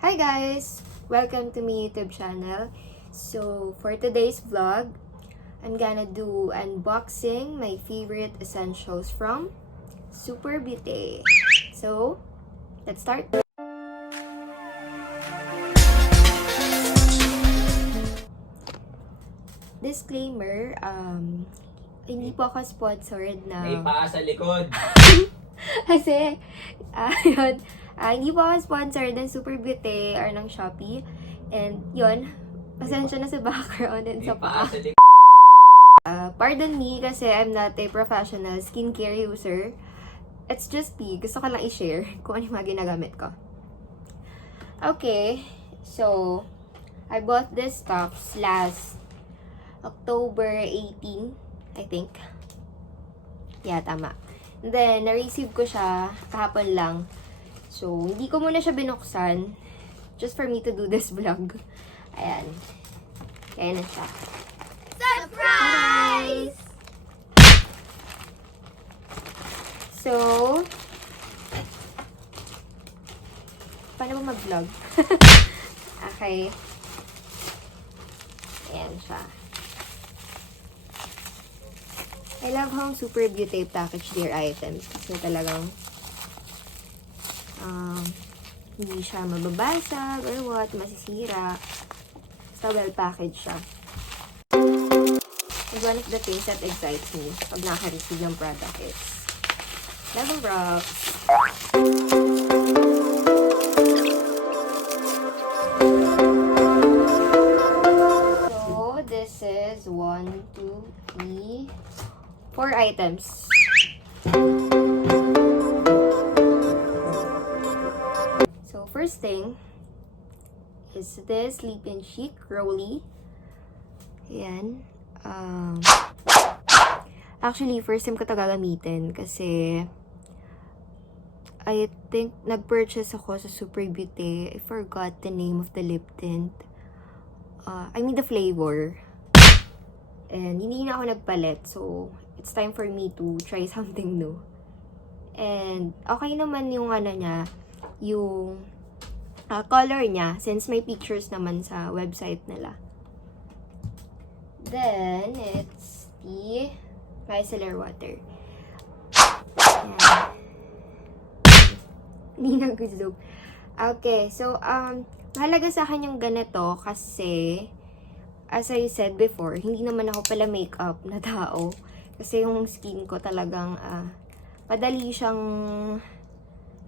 Hi guys! Welcome to my YouTube channel. So, for today's vlog, I'm gonna do unboxing my favorite essentials from Super Beauty. So, let's start! Disclaimer, hindi po ako sponsored na... May paa sa likod. Kasi, yun, hindi po ako sponsored ng Super Beauty or ng Shopee. And yun, pasensya na sa background and sa May paa paa. sa likod. Pardon me kasi I'm not a professional skincare user. It's just me. Gusto ko lang i-share kung ano yung mga ginagamit ko. Okay, so, I bought this stuff last October 18, I think. Yeah, tama. And then, na-receive ko siya kahapon lang. So, hindi ko muna siya binuksan. Just for me to do this vlog. Ayan. Kaya na siya. Surprise! So, paano ba mag-vlog? Okay. Ayan siya. I love how Super Beauty package their items. Kasi talagang hindi siya mababasag or what, masisira. Basta well packaged siya. And one of the things that excites me pag naka-receive ng product is Level Rocks. So, this is 1, 2, 3, 4 items. So, first thing is this Sleep and Chic Rolly. Ayan. Actually, first time ko ito gagamitin kasi I think nag-purchase ako sa Super Beauty. I forgot the name of the lip tint. I mean the flavor. And hindi na ako nagpalit. So, it's time for me to try something new. And okay naman yung ano niya, yung color niya since may pictures naman sa website nila. Then, it's the micellar water. Ayan. Hindi na gusto. Okay, so, mahalaga sa akin yung ganito kasi, as I said before, hindi naman ako pala makeup na tao. Kasi yung skin ko talagang, madali siyang,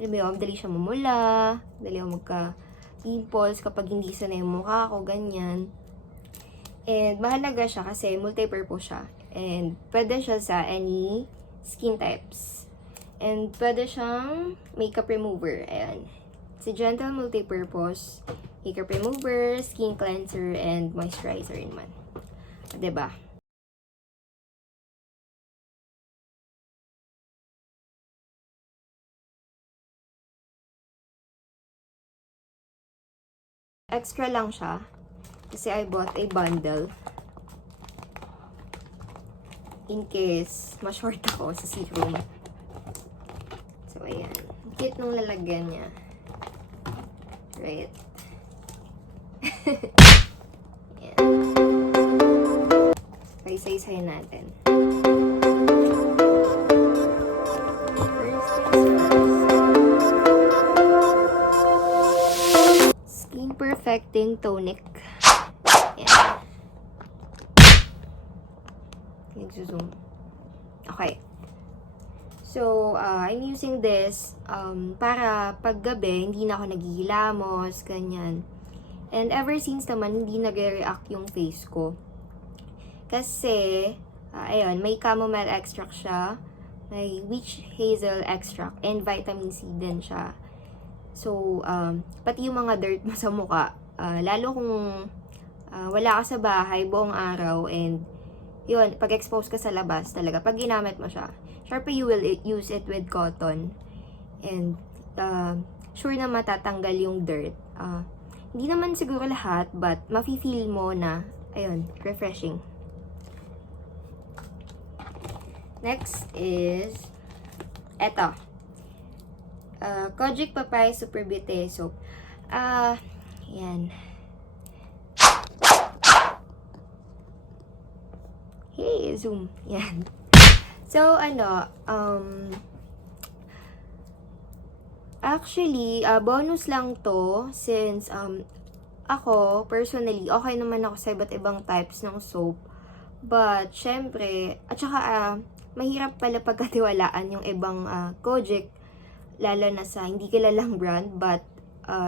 madali siyang mamula, madali akong magka-pimples kapag hindi sanay yung mukha ko, ganyan. And mahalaga siya kasi multi-purpose siya. And pwede siya sa any skin types. And pwede siyang makeup remover. Ayan. It's a gentle multi-purpose makeup remover, skin cleanser, and moisturizer in one. Diba? Extra lang siya. Kasi I bought a bundle. In case ma-short ako sa serum. So, ayan. Cute nung lalagyan niya. Right. Ayan. Isa-isayin natin. First things first. Skin Perfecting Tonic. Ayan. Nagsusum. Okay. So, I'm using this para paggabi, hindi na ako naghihilamos, ganyan. And ever since naman, hindi nag-react yung face ko. Kasi, ayun, may chamomile extract siya, may witch hazel extract, and vitamin C din siya. So, pati yung mga dirt mo sa mukha, lalo kung wala ka sa bahay buong araw, and yun, pag-expose ka sa labas talaga, pag ginamit mo siya, syempre you will use it with cotton. And, sure na matatanggal yung dirt. Hindi naman siguro lahat, but mafe-feel mo na, ayun, refreshing. Next is, eto. Kojic Papaya Super Beauty Soap. Yan. Hey, zoom. Yan. So, actually, bonus lang to since, ako, personally, okay naman ako sa iba't ibang types ng soap. But, syempre, at saka, mahirap pala pagkatiwalaan yung ibang Kojic, lalo na sa hindi kilalang brand, but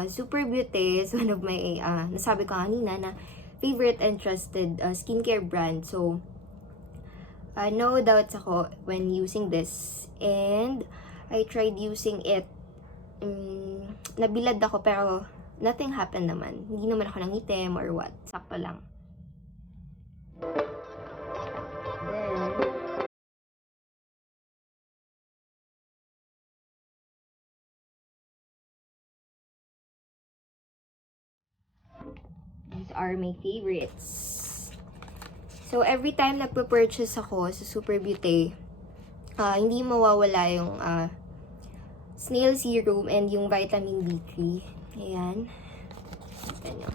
Super Beauty is one of my, nasabi ko kanina na favorite and trusted skincare brand. So, no doubts ako when using this. And, I tried using it. Nabilad ako pero nothing happened naman. Hindi naman ako nangitim or what. Sakto lang. These are my favorites. So, every time nagpa-purchase ako sa Super Beauty, hindi mawawala yung snail serum and yung vitamin D3. Ayan. Ayan yun.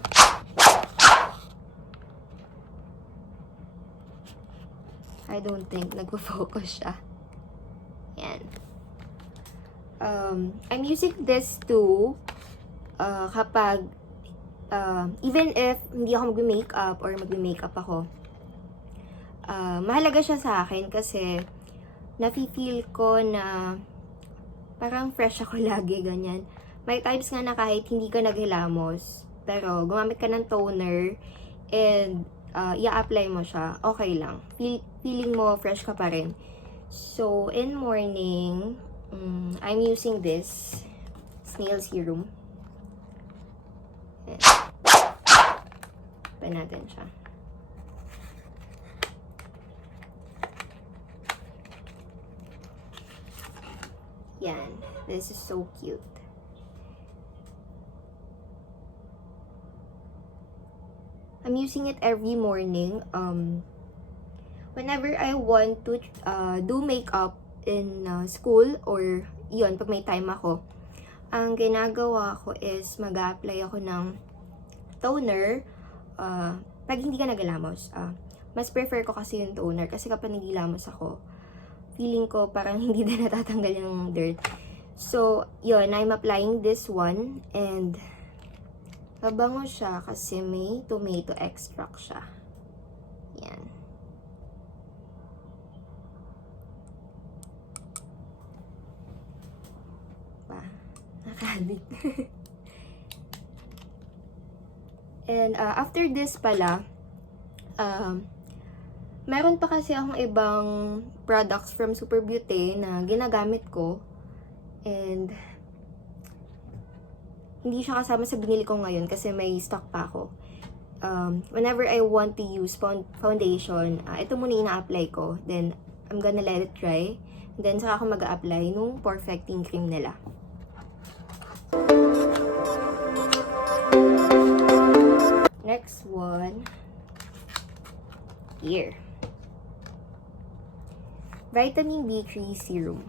I don't think nagpo-focus siya. Ayan. I'm using this too kapag even if hindi ako mag-makeup or mag-makeup ako. Mahalaga siya sa akin kasi nafe-feel ko na parang fresh ako lagi, ganyan. May times nga na kahit hindi ka naghilamos, pero gumamit ka ng toner and i-apply mo siya, okay lang. Feeling mo fresh ka pa rin. So, in morning, I'm using this snail serum. Pa natin siya. Yan. This is so cute. I'm using it every morning. Whenever I want to do makeup in school or yun, pag may time ako, ang ginagawa ko is mag-apply ako ng toner pag hindi ka naglamos. Mas prefer ko kasi yung toner kasi kapag naglilamos ako, feeling ko parang hindi na natatanggal yung dirt. So, yun, I'm applying this one and mabango siya kasi may tomato extract siya. Yan. Nakahalik. And after this pala, meron pa kasi akong ibang products from Super Beauty na ginagamit ko. And hindi siya kasama sa binili ko ngayon kasi may stock pa ako. Whenever I want to use foundation, ito muna ina-apply ko. Then, I'm gonna let it dry. Then, saka ako mag-a-apply nung perfecting cream nila. Next one. Here. Vitamin B3 serum.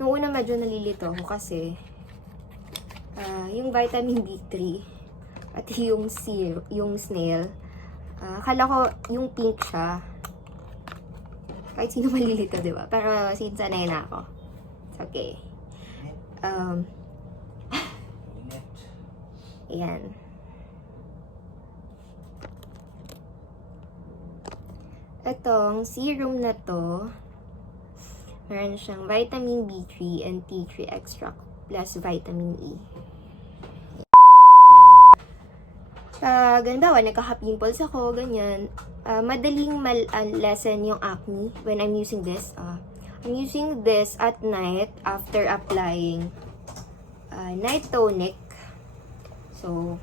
Noong una medyo nalilito ako kasi yung vitamin B3 at yung snail, akala ko yung pink siya. Kahit sino malilito, diba? Pero since sanay na ako. It's okay. Ayan. Itong serum na to, meron siyang vitamin B3 and T3 extract plus vitamin E. Ganun nagkaka-pimples ako, ganyan. Madaling lessen yung acne when I'm using this. I'm using this at night after applying night tonic. So,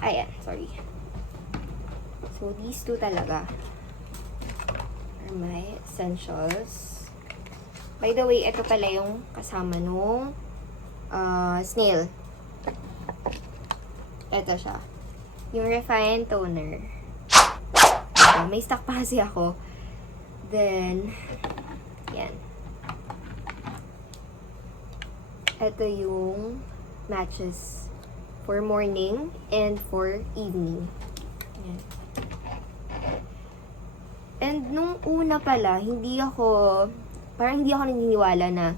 ayan, sorry. So, these two talaga are my essentials. By the way, ito pala yung kasama nung snail. Ito siya. Yung refined toner. May stock pa kasi ako. Then, Ito yung matches for morning and for evening. Ayan. And nung una pala, parang hindi ako naniniwala na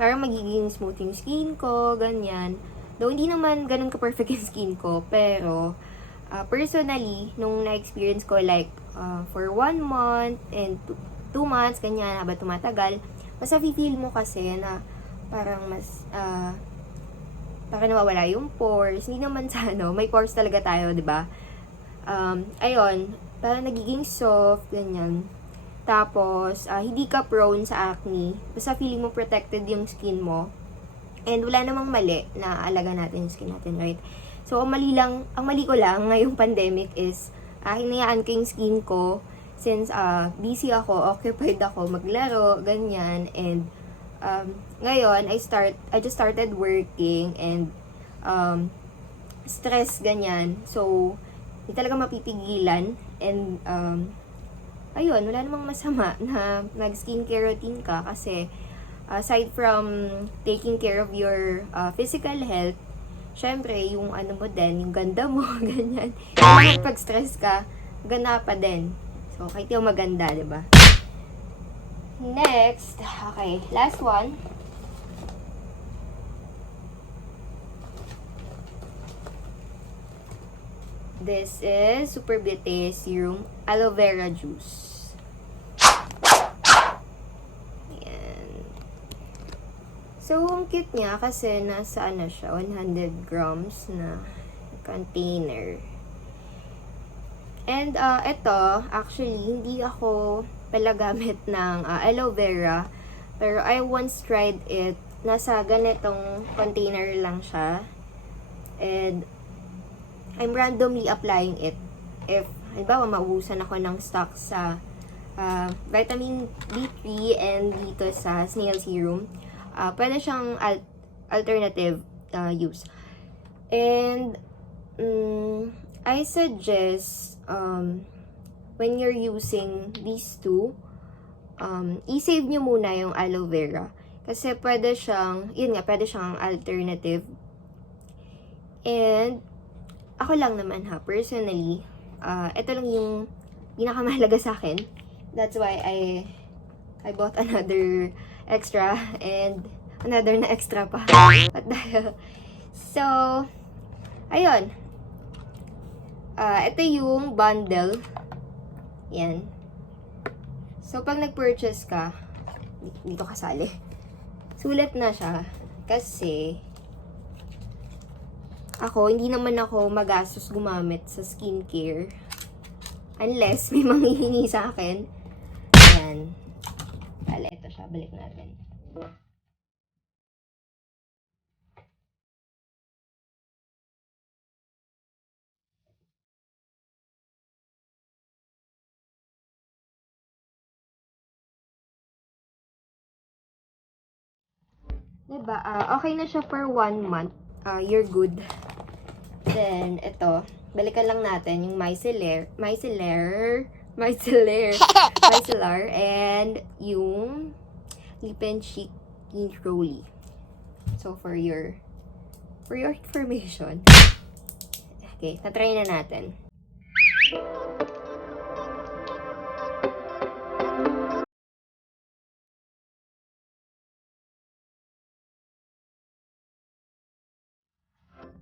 parang magiging smooth yung skin ko, ganyan. Though hindi naman ganun ka-perfect yung skin ko, pero personally, nung na-experience ko like for 1 month and 2 months, ganyan, habang tumatagal, mas feel mo kasi na parang mas parang nawawala yung pores. Hindi naman sa may pores talaga tayo, di ba? Ayun, parang nagiging soft, ganyan. Tapos, hindi ka prone sa acne. Basta feeling mo protected yung skin mo. And wala namang mali na alaga natin yung skin natin, right? So, ang mali ko lang ngayong pandemic is, hinayaan ko yung skin ko since busy ako, occupied ako, maglaro, ganyan. And, ngayon, I just started working and stress, ganyan. So, hindi talaga mapipigilan. And, ayun, wala namang masama na mag-skincare routine ka kasi aside from taking care of your physical health, syempre, yung mo din, yung ganda mo, ganyan. Yung pag-stress ka, ganda pa din. So, kahit yung maganda, diba? Next, okay, last one. This is Super Beauty Serum Aloe Vera Juice. Ayan. So, ang cute niya kasi nasa siya, 100 grams na container. And, ito, actually, hindi ako pala gamit ng aloe vera. Pero I once tried it. Nasa ganitong container lang siya. And, I'm randomly applying it. If, halimbawa, maubusan ako ng stock sa vitamin D3 and dito sa snail serum, pwede siyang alternative use. And, I suggest, when you're using these two, i-save nyo muna yung aloe vera. Kasi pwede siyang alternative. And, ako lang naman personally, ito lang yung pinakamahalaga sa akin. That's why I bought another extra and another na extra pa. So, ayun. Ito yung bundle. Yan. So, pag nag-purchase ka, dito kasali. Sulat na siya. Kasi, hindi naman ako magastos gumamit sa skincare. Unless may manghihingi sa akin. Ayan. Kala, ito siya. Balik natin. Diba? Okay na siya for 1 month. You're good. Then, ito. Balikan lang natin yung micellar, and yung Lip and Cheek Rolly. So, for your information. Okay, tatry na natin.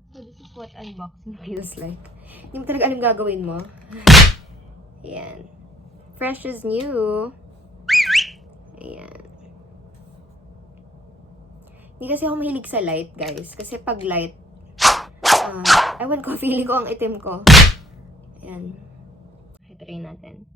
So, this is what unboxing feels like. Hindi mo talaga alam gagawin mo. Ayan. Fresh as new. Ayan. Hindi kasi ako mahilig sa light, guys. Kasi pag light, ewan ko, feeling ko ang itim ko. Ayan. Try natin.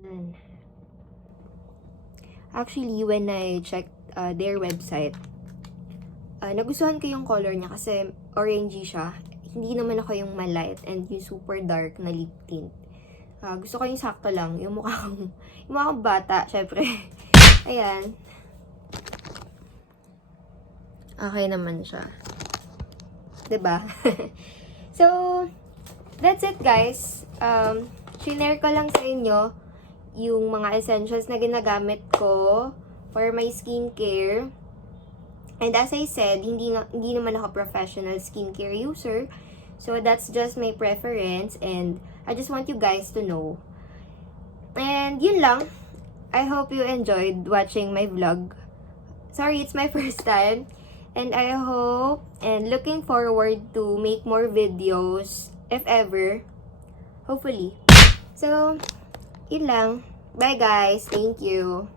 Yan. Actually, when I checked their website, nagustuhan ko yung color niya kasi orangey siya. Hindi naman ako yung malight and yung super dark na lip tint. Gusto ko yung sakto lang. Yung mukha kong bata, syempre. Ayan. Okay naman siya. 'Diba? So, that's it guys. Shinare ko lang sa inyo yung mga essentials na ginagamit ko for my skincare. And as I said, hindi naman ako professional skincare user. So, that's just my preference. And I just want you guys to know. And yun lang. I hope you enjoyed watching my vlog. Sorry, it's my first time. And I hope and looking forward to make more videos, if ever. Hopefully. So, yun lang. Bye guys. Thank you.